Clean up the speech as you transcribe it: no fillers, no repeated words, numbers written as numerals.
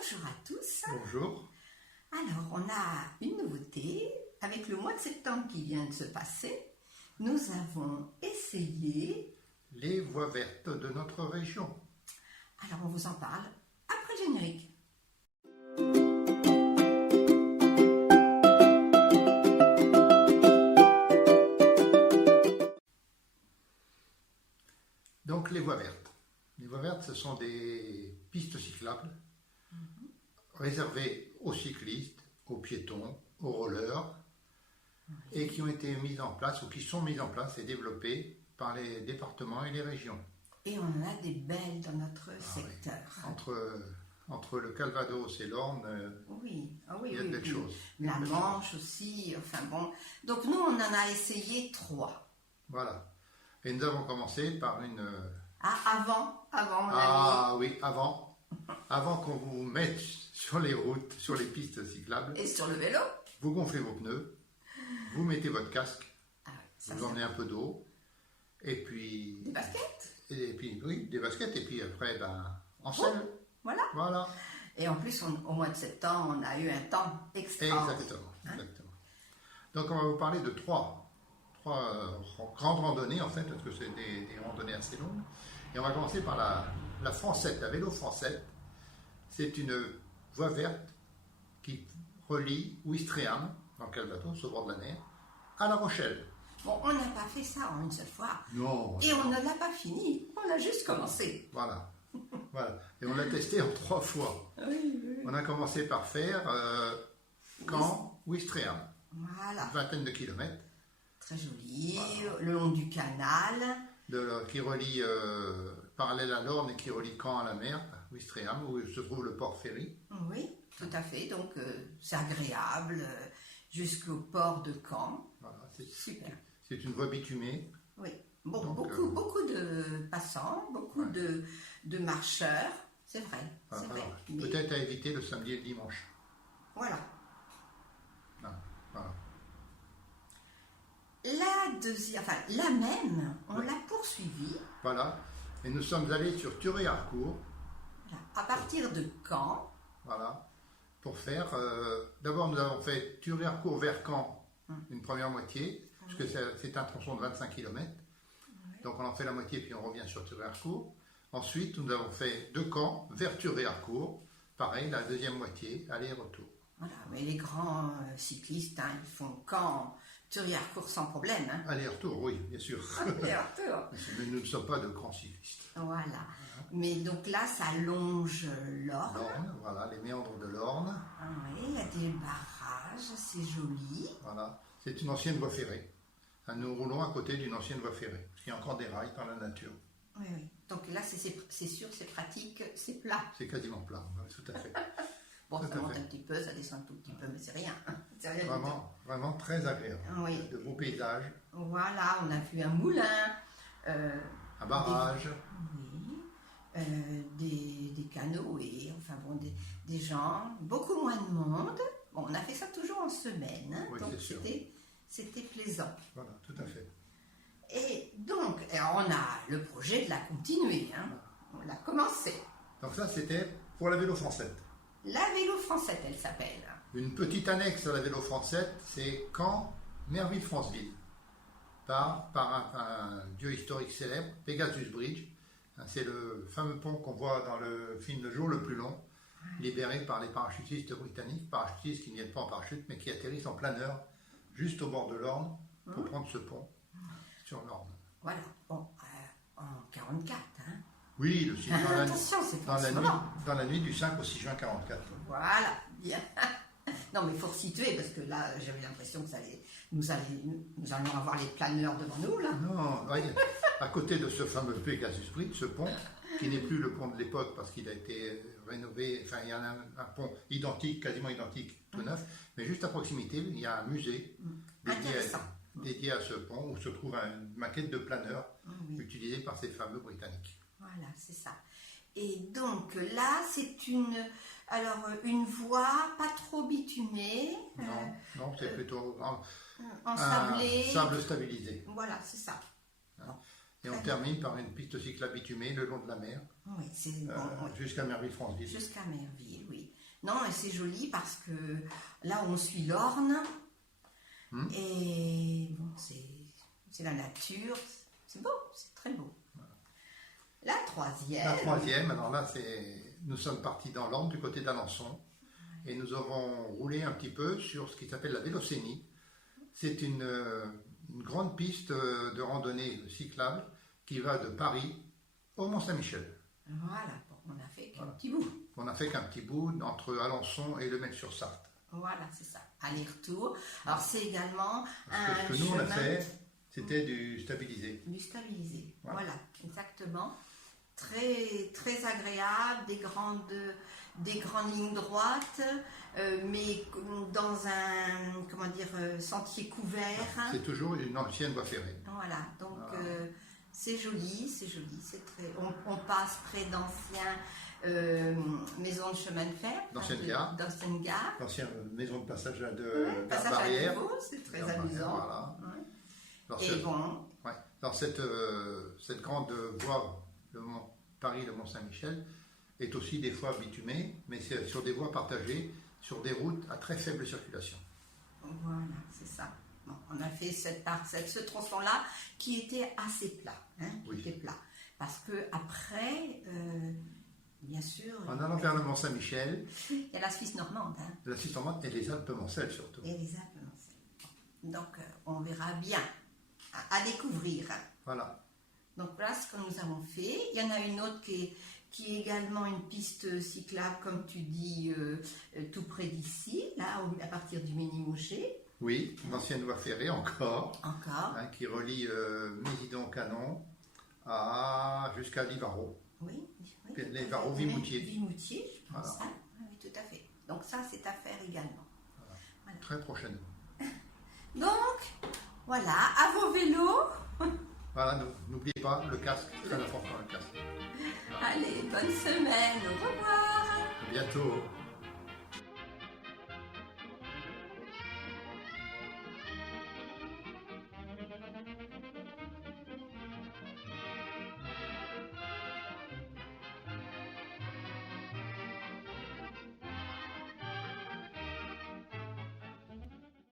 Bonjour à tous. Bonjour. Alors, on a une nouveauté. Avec le mois de septembre qui vient de se passer, nous avons essayé Les voies vertes de notre région. Alors, on vous en parle après le générique. Donc les voies vertes. Les voies vertes, ce sont des pistes cyclables réservées aux cyclistes, aux piétons, aux rollers et qui ont été mises en place ou qui sont mises en place et développées par les départements et les régions. Et on en a des belles dans notre secteur. Oui. Entre le Calvados et l'Orne, Oui, il y a de belles choses. La Manche aussi, enfin bon. Donc nous, on en a essayé 3. Voilà. Et nous avons commencé par une... Avant, avant qu'on vous mette sur les routes, sur les pistes cyclables. Et sur le vélo. Vous gonflez vos pneus, vous mettez votre casque, Ça, vous emmenez un peu d'eau, et puis... Des baskets. Et puis, oui, des baskets, et puis après, en selle. Voilà. Et en plus, au mois de septembre, on a eu un temps extraordinaire. Exactement. Donc, on va vous parler de trois grandes randonnées, en fait, parce que c'est des randonnées assez longues. Et on va commencer par la Francette, la vélo Francette. C'est une voie verte qui relie Ouistreham, dans le Calvados, au bord de la mer, à La Rochelle. Bon, on n'a pas fait ça en une seule fois. Non. Et on ne l'a pas fini. On a juste commencé. Voilà. Et on l'a testé en 3 fois. Oui. On a commencé par faire Caen, Ouistreham. Voilà. Une vingtaine de kilomètres. Très joli. Le long du canal. Qui relie parallèle à l'Orne et qui relie Caen à la mer, Ouistreham, où se trouve le port ferry. Oui, tout à fait. Donc, c'est agréable jusqu'au port de Caen. Voilà, Super. C'est une voie bitumée. Oui. Beaucoup de passants, beaucoup de marcheurs. C'est vrai. Peut-être à éviter le samedi et le dimanche. Voilà. Voilà. La même, on l'a poursuivie. Voilà. Et nous sommes allés sur Thury-Harcourt. Voilà. À partir de Caen. Voilà. Pour faire. D'abord, nous avons fait Thury-Harcourt vers Caen, une première moitié, parce que c'est un tronçon de 25 km. Donc, on en fait la moitié, puis on revient sur Thury-Harcourt. Ensuite, nous avons fait de Caen vers Thury-Harcourt. Pareil, la deuxième moitié, aller-retour. Voilà, mais les grands cyclistes, ils font Caen, Thury-Harcourt sans problème. Aller-retour, oui, bien sûr. Aller-retour. Mais nous ne sommes pas de grands cyclistes. Voilà. Mais donc là, ça longe l'Orne. L'Orne, voilà, les méandres de l'Orne. Oui, il y a des barrages, c'est joli. Voilà, c'est une ancienne voie ferrée. Nous roulons à côté d'une ancienne voie ferrée, parce qu'il y a encore des rails dans la nature. Oui. Donc là, c'est sûr, c'est pratique, c'est plat. C'est quasiment plat, tout à fait. Bon, ça monte un petit peu, ça descend un tout petit peu, mais c'est rien. C'est rien vraiment très agréable. Oui. De beaux paysages. Voilà, on a vu un moulin. Un barrage. Des canaux et des gens, beaucoup moins de monde. Bon, on a fait ça toujours en semaine, donc c'était plaisant. Voilà, tout à fait. Et donc, on a le projet de la continuer, on l'a commencé. Donc ça, c'était pour la vélo Francette. La vélo Francette, elle s'appelle. Une petite annexe à la vélo Francette, c'est Caen, Merville-Franceville, par un dieu historique célèbre, Pegasus Bridge. C'est le fameux pont qu'on voit dans le film Le Jour le plus long, libéré par les parachutistes britanniques, parachutistes qui ne viennent pas en parachute, mais qui atterrissent en planeur, juste au bord de l'Orne, pour prendre ce pont sur l'Orne. Voilà, bon, en 44, Oui, le 6 attention, c'est pas dans la nuit du 5 au 6 juin 44. Voilà, bien. Non, mais il faut resituer, parce que là, j'avais l'impression que nous allions avoir les planeurs devant nous, là. Non, voyez, à côté de ce fameux Pegasus Bridge, ce pont, qui n'est plus le pont de l'époque parce qu'il a été rénové, enfin, il y a un pont identique, quasiment identique, tout neuf, mais juste à proximité, il y a un musée dédié à ce pont, où se trouve une maquette de planeur utilisée par ces fameux Britanniques. Voilà, c'est ça. Et donc là, c'est une voie pas trop bitumée. Non, c'est plutôt ensablée. Sable stabilisé. Voilà, c'est ça. Bon. Et on termine par une piste cyclable bitumée le long de la mer. Oui, c'est bon, oui. Jusqu'à Merville-Franceville. Jusqu'à Merville, oui. Non, et c'est joli parce que là, on suit l'Orne. Et bon, c'est la nature. C'est beau, c'est très beau. Voilà. La troisième, alors là, nous sommes partis dans l'Orne, du côté d'Alençon. Et nous avons roulé un petit peu sur ce qui s'appelle la Vélocénie. C'est une grande piste de randonnée cyclable qui va de Paris au Mont-Saint-Michel. Voilà, on a fait qu'un petit bout. On a fait qu'un petit bout entre Alençon et Le Mel-sur-Sarthe. Voilà, c'est ça. Aller-retour. Alors c'est également ce que nous on a fait, c'était du stabilisé. Du stabilisé, voilà, exactement. Très, très agréable, des grandes lignes droites, mais dans un sentier couvert. C'est toujours une ancienne voie ferrée. Voilà, donc c'est joli, c'est très. On passe près d'anciens maisons de chemin de fer, d'anciennes gares, d'anciennes maisons de passage de barrière. C'est très amusant. Voilà. Alors, et bon. Alors cette grande voie, Paris, le Mont-Saint-Michel, est aussi des fois bitumée, mais c'est sur des voies partagées, sur des routes à très faible circulation. Voilà, c'est ça. Bon, on a fait ce tronçon-là qui était assez plat, qui était plat, parce que après, bien sûr. En allant vers le Mont-Saint-Michel, il y a la Suisse normande. La Suisse normande et les Alpes-Mancelles surtout. Et les Alpes-Mancelles. Donc, on verra bien à découvrir. Voilà. Donc voilà ce que nous avons fait. Il y en a une autre qui est également une piste cyclable, comme tu dis, tout près d'ici, là, à partir du Ménimouché. Oui, une ancienne voie ferrée encore. Qui relie Mésidon-Canon jusqu'à Livaro. Oui. Livaro, Vimoutier. Vimoutier, je pense. Voilà. Oui, tout à fait. Donc ça, c'est à faire également. Voilà. Très prochainement. Donc, voilà, à vos vélos. Voilà, n'oubliez pas le casque, c'est très important le casque. Allez, bonne semaine, au revoir. À bientôt.